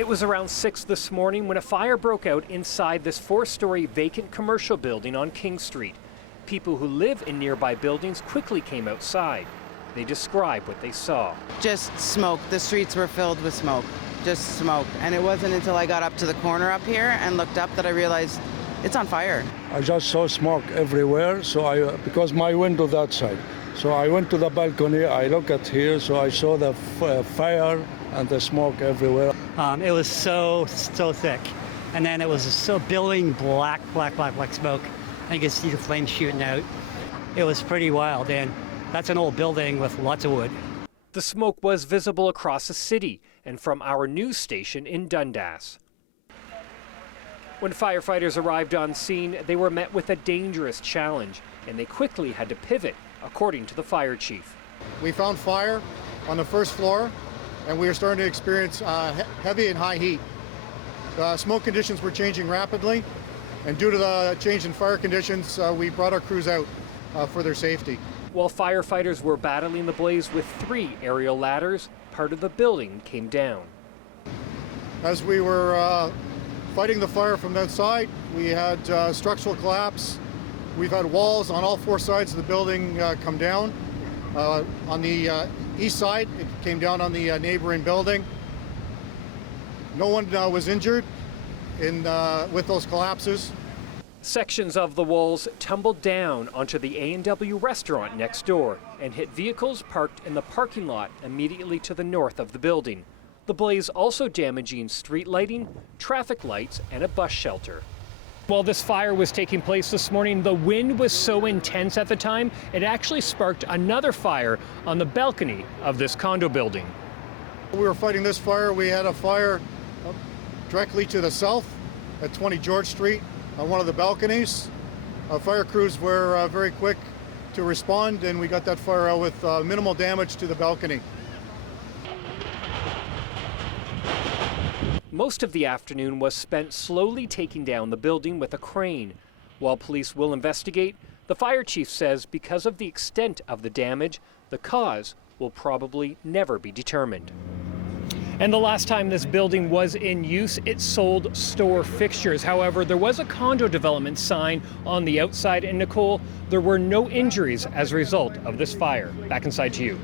It was around 6 this morning when a fire broke out inside this 4-story vacant commercial building on King Street. People who live in nearby buildings quickly came outside. They describe what they saw. Just smoke. The streets were filled with smoke. Just smoke. And it wasn't until I got up to the corner up here and looked up that I realized it's on fire. I just saw smoke everywhere, so because my window that side. So I went to the balcony, I look at here, so I saw the fire and the smoke everywhere. It was so thick. And then it was so billowing black smoke. And you could see the flames shooting out. It was pretty wild, and that's an old building with lots of wood. The smoke was visible across the city and from our news station in Dundas. When firefighters arrived on scene, they were met with a dangerous challenge, and they quickly had to pivot, according to the fire chief. We found fire on the first floor, and we were starting to experience heavy and high heat. Smoke conditions were changing rapidly, and due to the change in fire conditions, we brought our crews out for their safety. While firefighters were battling the blaze with 3 aerial ladders, part of the building came down. As we were fighting the fire from outside, we had structural collapse. We've had walls on all 4 sides of the building come down. On the east side, it came down on the neighboring building. No one was injured with those collapses. Sections of the walls tumbled down onto the A&W restaurant next door and hit vehicles parked in the parking lot immediately to the north of the building. The blaze also damaging street lighting, traffic lights, and a bus shelter. While this fire was taking place this morning, the wind was so intense at the time, it actually sparked another fire on the balcony of this condo building. We were fighting this fire. We had a fire directly to the south at 20 George Street on one of the balconies. Fire crews were very quick to respond, and we got that fire out with minimal damage to the balcony. Most of the afternoon was spent slowly taking down the building with a crane. While police will investigate, the fire chief says because of the extent of the damage, the cause will probably never be determined. And the last time this building was in use, it sold store fixtures. However, there was a condo development sign on the outside, and Nicole, there were no injuries as a result of this fire. Back inside to you.